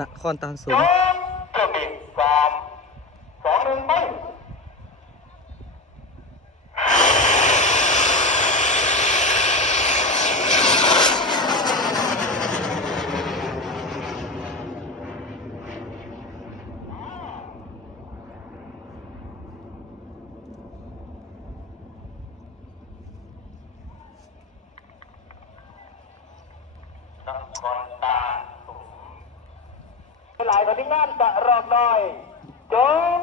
นครตาลสูงกระบี่สามสองหนึ่งไปนครตาสูง หลายคนที่งานจะรอบหน่อยจง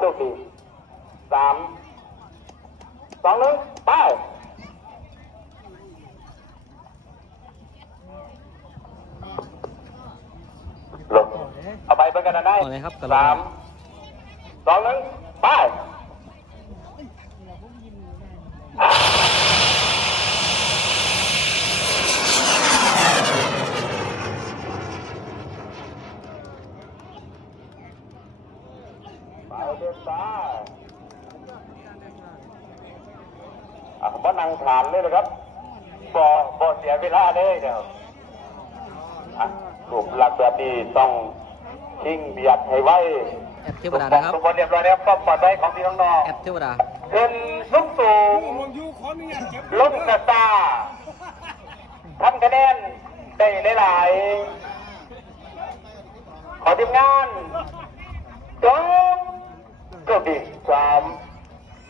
สุขีสามสองหนึ่งไปลงเอาไปเป็นกันนะได้เอารับกระโดดสามสองหนึ่งไป ไปเดินซ้ายอะผมว่านั่งทานเลยนะครับบ่บ่เสียเวลาเลยเดี๋ยวอะถูกหลักแบบนี้ต้องชิงเบียดให้ไว้แอดเทวดานะครับทุกคนเรียบร้อยแล้วก็ปลอดภัยของพี่น้องแอดเทวดาๆขึ้นสูงสูงลดกระตาทำคะแนนได้หลายๆขอทีมงานสอง ก็ดีสาม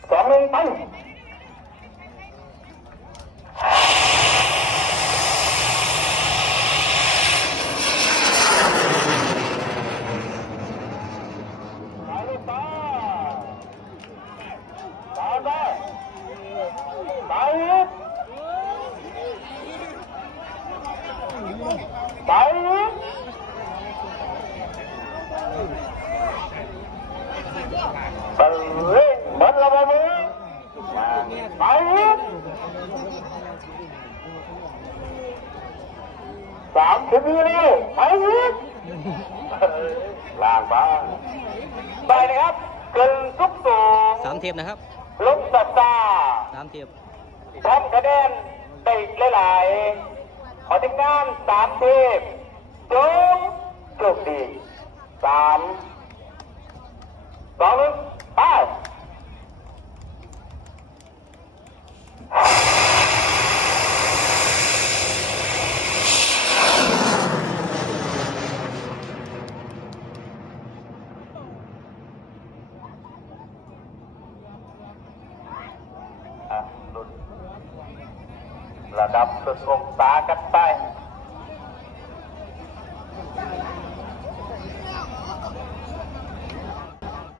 สองหนึ่งไปไปลูกตาตาไปไปอีกไปอีก ไปเร่งเหมือนระเบิดไปอีก สามสิบวิแล้วไปอีกล่างบ้างไปนะครับเกินทุกสูงสามเทียบนะครับลงตาตาสามเทียบทำคะแนนได้หลายๆขอทีมงานสามทีมจงโชคดีสามสองหนึ่ง ระดับกระทรวงสากันไป